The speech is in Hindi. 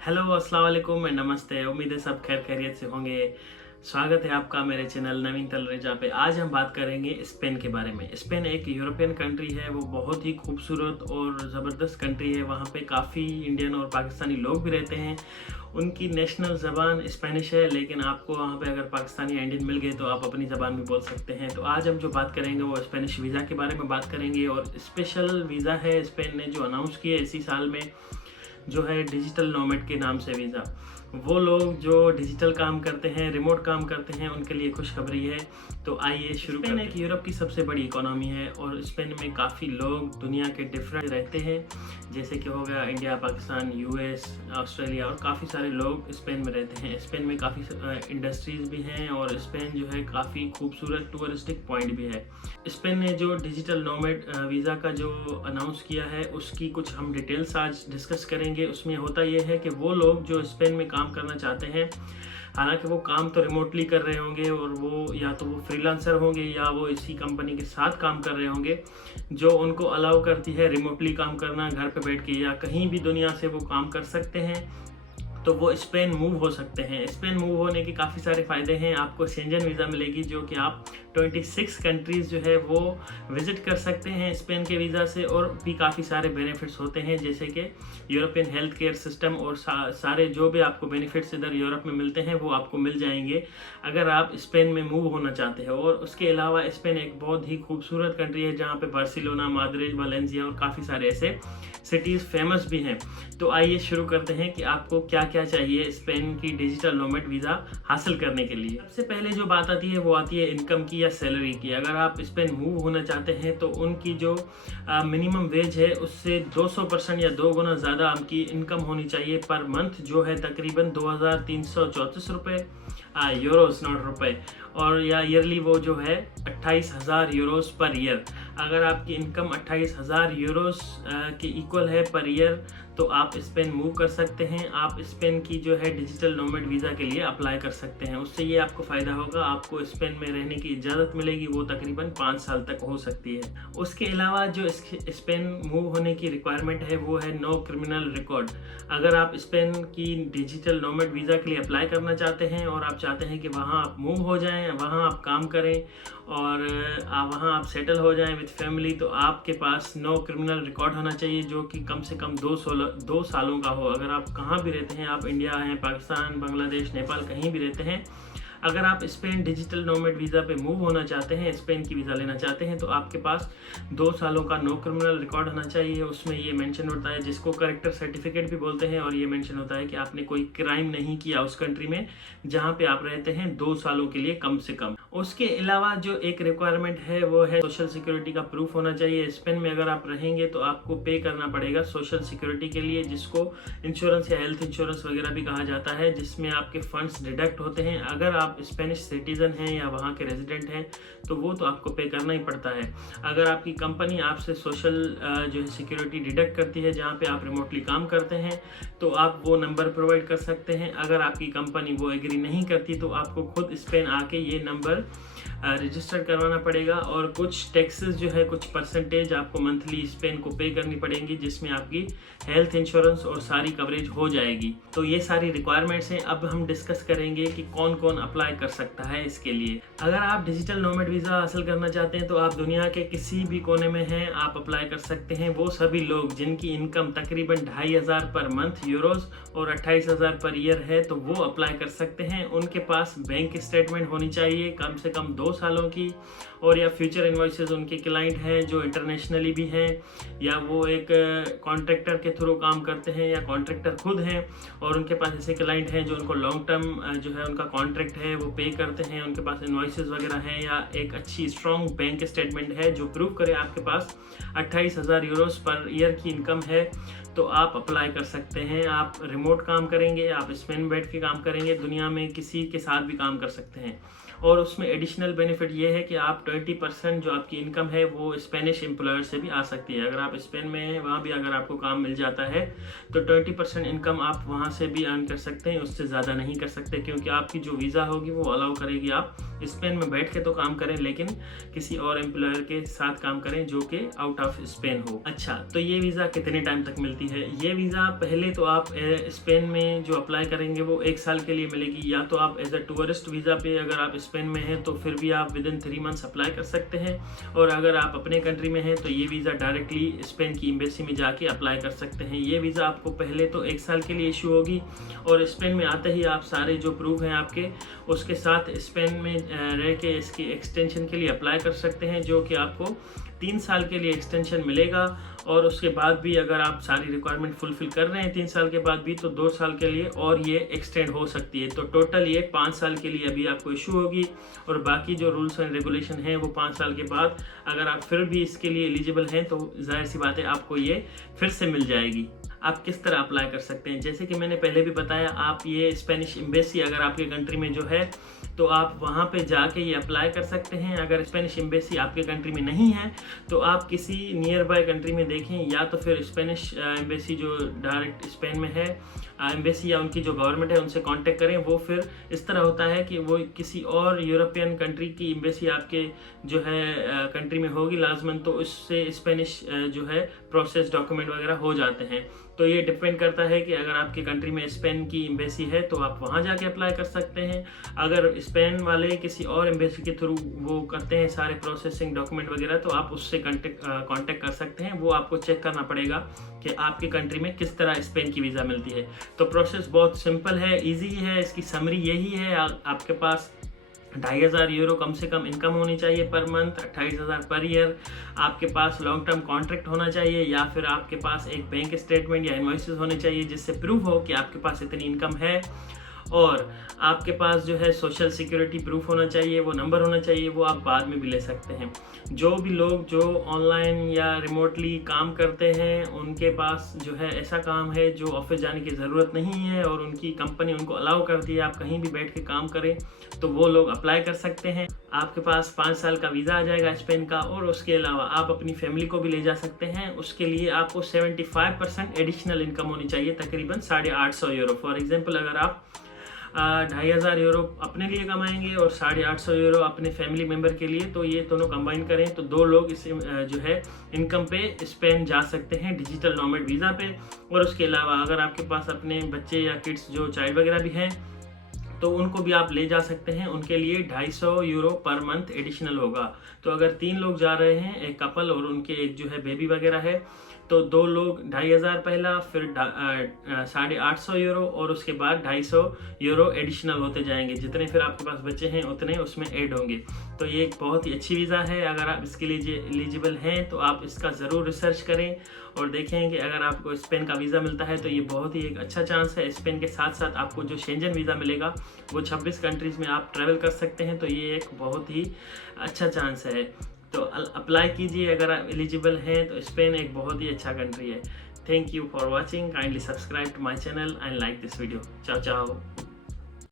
हेलो, अस्सलाम वालेकुम एंड नमस्ते। उम्मीद है सब खैर खैरियत से होंगे। स्वागत है आपका मेरे चैनल नवीन तलरेजा पे। आज हम बात करेंगे स्पेन के बारे में। स्पेन एक यूरोपियन कंट्री है, वो बहुत ही खूबसूरत और ज़बरदस्त कंट्री है। वहाँ पे काफ़ी इंडियन और पाकिस्तानी लोग भी रहते हैं। उनकी नेशनल ज़बान स्पेनिश है, लेकिन आपको वहाँ पे अगर पाकिस्तानी या इंडियन मिल गए तो आप अपनी ज़बान भी बोल सकते हैं। तो आज हम जो बात करेंगे वो स्पेनिश वीज़ा के बारे में बात करेंगे, और स्पेशल वीज़ा है स्पेन ने जो अनाउंस किया इसी साल में, जो है डिजिटल नोमैड के नाम से वीज़ा। वो लोग जो डिजिटल काम करते हैं, रिमोट काम करते हैं, उनके लिए खुशखबरी है। तो आइए शुरू करते हैं। स्पेन एक यूरोप की सबसे बड़ी इकोनॉमी है और स्पेन में काफ़ी लोग दुनिया के डिफरेंट रहते हैं, जैसे कि हो गया इंडिया, पाकिस्तान, यूएस, ऑस्ट्रेलिया, और काफ़ी सारे लोग स्पेन में रहते हैं। स्पेन में काफ़ी इंडस्ट्रीज भी हैं और स्पेन जो है काफ़ी खूबसूरत टूरिस्टिक पॉइंट भी है। स्पेन ने जो डिजिटल नोमैड वीज़ा का जो अनाउंस किया है उसकी कुछ हम डिटेल्स आज डिस्कस करेंगे। उसमें होता यह है कि वो लोग जो स्पेन में काम करना चाहते हैं, हालांकि वो काम तो रिमोटली कर रहे होंगे, और वो या तो वो फ्रीलांसर होंगे या वो इसी कंपनी के साथ काम कर रहे होंगे जो उनको अलाउ करती है रिमोटली काम करना, घर पे बैठ के या कहीं भी दुनिया से वो काम कर सकते हैं। तो वो स्पेन मूव हो सकते हैं। स्पेन मूव होने के काफ़ी सारे फ़ायदे हैं। आपको शेंजन वीज़ा मिलेगी, जो कि आप 26 कंट्रीज़ जो है वो विज़िट कर सकते हैं स्पेन के वीज़ा से, और भी काफ़ी सारे बेनिफिट्स होते हैं, जैसे कि यूरोपियन हेल्थ केयर सिस्टम और सारे जो भी आपको बेनिफिट्स इधर यूरोप में मिलते हैं वो आपको मिल जाएंगे अगर आप स्पेन में मूव होना चाहते हैं। और उसके अलावा स्पेन एक बहुत ही खूबसूरत कंट्री है, जहाँ पे बार्सिलोना, माद्रिद, वालेंसिया और काफ़ी सारे ऐसे सिटीज़ फेमस भी हैं। तो आइए शुरू करते हैं कि आपको क्या क्या चाहिए स्पेन की डिजिटल नोमैड वीज़ा हासिल करने के लिए। सबसे पहले जो बात आती है वो आती है इनकम की या सैलरी की। अगर आप स्पेन मूव होना चाहते हैं तो उनकी जो मिनिमम वेज है उससे 200% या 2 गुना ज़्यादा आपकी इनकम होनी चाहिए पर मंथ, जो है तकरीबन 2334 रुपये, यूरोस नॉट रुपए, और या ईयरली वो जो है 28,000 यूरोस पर ईयर। अगर आपकी इनकम 28,000 यूरोस के इक्वल है पर ईयर तो आप स्पेन मूव कर सकते हैं। आप स्पेन की जो है डिजिटल नोमैड वीज़ा के लिए अप्लाई कर सकते हैं। उससे ये आपको फ़ायदा होगा, आपको स्पेन में रहने की इजाज़त मिलेगी, वो तकरीबन 5 साल तक हो सकती है। उसके अलावा जो स्पेन मूव होने की रिक्वायरमेंट है वो है नो क्रिमिनल रिकॉर्ड। अगर आप स्पेन की डिजिटल नोमैड वीज़ा के लिए अप्लाई करना चाहते हैं और आप चाहते हैं कि वहाँ आप मूव हो जाएँ, वहाँ आप काम करें और वहाँ आप सेटल हो जाएं विद फैमिली, तो आपके पास नो क्रिमिनल रिकॉर्ड होना चाहिए, जो कि कम से कम 2 सालों का हो। अगर आप कहाँ भी रहते हैं, आप इंडिया हैं, पाकिस्तान, बांग्लादेश, नेपाल, कहीं भी रहते हैं, अगर आप स्पेन डिजिटल नोमैड वीज़ा पे मूव होना चाहते हैं, स्पेन की वीज़ा लेना चाहते हैं, तो आपके पास 2 सालों का नो क्रिमिनल रिकॉर्ड होना चाहिए। उसमें ये मेंशन होता है, जिसको करेक्टर सर्टिफिकेट भी बोलते हैं, और ये मेंशन होता है कि आपने कोई क्राइम नहीं किया उस कंट्री में जहाँ पे आप रहते हैं 2 सालों के लिए कम से कम। उसके अलावा जो एक रिक्वायरमेंट है वो है सोशल सिक्योरिटी का प्रूफ होना चाहिए। स्पेन में अगर आप रहेंगे तो आपको पे करना पड़ेगा सोशल सिक्योरिटी के लिए, जिसको इंश्योरेंस या हेल्थ इंश्योरेंस वगैरह भी कहा जाता है, जिसमें आपके फंड्स डिडक्ट होते हैं। अगर आप स्पेनिश सिटीजन हैं या वहाँ के रेजिडेंट हैं तो वो तो आपको पे करना ही पड़ता है। अगर आपकी कंपनी आपसे सोशल जो है सिक्योरिटी डिडक्ट करती है जहाँ पे आप रिमोटली काम करते हैं, तो आप वो नंबर प्रोवाइड कर सकते हैं। अगर आपकी कंपनी वो एग्री नहीं करती तो आपको खुद स्पेन आके ये नंबर रजिस्टर करवाना पड़ेगा, और कुछ टैक्सेस जो है, कुछ परसेंटेज आपको मंथली स्पेन को पे करनी पड़ेंगी, जिसमें आपकी हेल्थ इंश्योरेंस और सारी कवरेज हो जाएगी। तो ये सारी रिक्वायरमेंट्स हैं। अब हम डिस्कस करेंगे कि कौन कौन अप्लाई कर सकता है इसके लिए। अगर आप डिजिटल नोमैड वीज़ा हासिल करना चाहते हैं तो आप दुनिया के किसी भी कोने में हैं, आप अप्लाई कर सकते हैं। वो सभी लोग जिनकी इनकम तकरीबन 2,500 पर मंथ यूरोस और 28,000 पर ईयर है, तो वो अप्लाई कर सकते हैं। उनके पास बैंक स्टेटमेंट होनी चाहिए कम से कम 2 सालों की, और या फ्यूचर इन्वॉइसेस उनके क्लाइंट हैं जो इंटरनेशनली भी हैं, या वो एक कॉन्ट्रैक्टर के थ्रू काम करते हैं, या कॉन्ट्रैक्टर खुद हैं और उनके पास ऐसे क्लाइंट हैं जो उनको लॉन्ग टर्म जो है उनका कॉन्ट्रैक्ट है वो पे करते हैं, उनके पास इन्वॉइसेस वगैरह हैं, या एक अच्छी स्ट्रॉन्ग बैंक स्टेटमेंट है जो प्रूव करे आपके पास 28,000 यूरोस पर ईयर की इनकम है, तो आप अप्लाई कर सकते हैं। आप रिमोट काम करेंगे, आप स्पेन बैठ के काम करेंगे, दुनिया में किसी के साथ भी काम कर सकते हैं। और उसमें एडिशनल बेनिफिट ये है कि आप 20% जो आपकी इनकम है वो स्पेनिश एम्प्लॉयर से भी आ सकती है। अगर आप स्पेन में हैं वहाँ भी अगर आपको काम मिल जाता है तो 20% इनकम आप वहाँ से भी अर्न कर सकते हैं, उससे ज़्यादा नहीं कर सकते, क्योंकि आपकी जो वीज़ा होगी वो अलाउ करेगी आप स्पेन में बैठ के तो काम करें, लेकिन किसी और एम्प्लॉयर के साथ काम करें जो कि आउट ऑफ स्पेन हो। अच्छा, तो ये वीज़ा कितने टाइम तक मिलती है? ये वीज़ा पहले तो आप स्पेन में जो अप्लाई करेंगे वो 1 साल के लिए मिलेगी, या तो आप एज अ टूरिस्ट वीज़ा पे अगर आप स्पेन में हैं तो फिर भी आप विदिन 3 मंथ्स अप्लाई कर सकते हैं, और अगर आप अपने कंट्री में हैं तो ये वीज़ा डायरेक्टली स्पेन की एम्बेसी में जाके अप्लाई कर सकते हैं। ये वीज़ा आपको पहले तो 1 साल के लिए इशू होगी, और स्पेन में आते ही आप सारे जो प्रूफ हैं आपके उसके साथ स्पेन में रह के इसकी एक्सटेंशन के लिए अप्लाई कर सकते हैं, जो कि आपको 3 साल के लिए एक्सटेंशन मिलेगा। और उसके बाद भी अगर आप सारी रिक्वायरमेंट फुलफिल कर रहे हैं 3 साल के बाद भी, तो 2 साल के लिए और ये एक्सटेंड हो सकती है। तो टोटल ये 5 साल के लिए अभी आपको इशू होगी, और बाकी जो रूल्स एंड रेगुलेशन हैं वो 5 साल के बाद अगर आप फिर भी इसके लिए एलिजिबल हैं तो जाहिर सी बात है आपको ये फिर से मिल जाएगी। आप किस तरह अप्लाई कर सकते हैं? जैसे कि मैंने पहले भी बताया, आप ये स्पेनिश एम्बेसी अगर आपके कंट्री में जो है तो आप वहाँ पे जाके ये अप्लाई कर सकते हैं। अगर स्पेनिश एम्बेसी आपके कंट्री में नहीं है तो आप किसी नियर बाय कंट्री में देखें, या तो फिर स्पेनिश एम्बेसी जो डायरेक्ट स्पेन में है एम्बेसी, या उनकी जो गवर्नमेंट है उनसे कांटेक्ट करें। वो फिर इस तरह होता है कि वो किसी और यूरोपियन कंट्री की एम्बेसी आपके जो है कंट्री में होगी लाजमन, तो उससे स्पेनिश जो है प्रोसेस डॉक्यूमेंट वगैरह हो जाते हैं। तो ये डिपेंड करता है कि अगर आपकी कंट्री में स्पेन की एम्बेसी है तो आप वहाँ जाके अप्लाई कर सकते हैं। अगर स्पेन वाले किसी और एम्बेसी के थ्रू वो करते हैं सारे प्रोसेसिंग डॉक्यूमेंट वगैरह, तो आप उससे कांटेक्ट कर सकते हैं। वो आपको चेक करना पड़ेगा कि आपकी कंट्री में किस तरह स्पेन की वीज़ा मिलती है। तो प्रोसेस बहुत सिंपल है, ईजी है। इसकी समरी यही है, आपके पास 2,500 यूरो कम से कम इनकम होनी चाहिए पर मंथ, 28,000 पर ईयर। आपके पास लॉन्ग टर्म कॉन्ट्रैक्ट होना चाहिए, या फिर आपके पास एक बैंक स्टेटमेंट या इनवॉइसेस होने चाहिए जिससे प्रूफ हो कि आपके पास इतनी इनकम है। और आपके पास जो है सोशल सिक्योरिटी प्रूफ होना चाहिए, वो नंबर होना चाहिए, वो आप बाद में भी ले सकते हैं। जो भी लोग जो ऑनलाइन या रिमोटली काम करते हैं उनके पास जो है ऐसा काम है जो ऑफिस जाने की ज़रूरत नहीं है, और उनकी कंपनी उनको अलाउ करती है आप कहीं भी बैठ के काम करें, तो वो लोग अप्लाई कर सकते हैं। आपके पास 5 साल का वीज़ा आ जाएगा स्पेन का, और उसके अलावा आप अपनी फैमिली को भी ले जा सकते हैं। उसके लिए आपको 75% एडिशनल इनकम होनी चाहिए, तकरीबन 850 यूरो। फॉर एग्जांपल, अगर आप 2,500 यूरो अपने लिए कमाएंगे और 850 यूरो अपने फैमिली मेम्बर के लिए, तो ये दोनों कंबाइन करें तो 2 लोग इस जो है इनकम पे स्पेन जा सकते हैं डिजिटल नॉमेड वीज़ा पे। और उसके अलावा अगर आपके पास अपने बच्चे या किड्स जो चाइल्ड वगैरह भी हैं तो उनको भी आप ले जा सकते हैं। उनके लिए 250 यूरो पर मंथ एडिशनल होगा। तो अगर 3 लोग जा रहे हैं, एक कपल और उनके एक जो है बेबी वगैरह है, तो 2 लोग 2,500 पहला, फिर 850 यूरो, और उसके बाद 250 यूरो एडिशनल होते जाएंगे। जितने फिर आपके पास बच्चे हैं उतने उसमें ऐड होंगे। तो ये एक बहुत ही अच्छी वीज़ा है। अगर आप इसके लिए एलिजिबल हैं तो आप इसका ज़रूर रिसर्च करें और देखें कि अगर आपको स्पेन का वीज़ा मिलता है तो ये बहुत ही एक अच्छा चांस है। स्पेन के साथ साथ आपको जो शेंजन वीज़ा मिलेगा वो 26 कंट्रीज़ में आप ट्रैवल कर सकते हैं। तो ये एक बहुत ही अच्छा चांस है। तो अप्लाई कीजिए अगर आप एलिजिबल हैं। तो स्पेन एक बहुत ही अच्छा कंट्री है। Thank you for watching. Kindly subscribe to my channel and like this video. Ciao चाओ।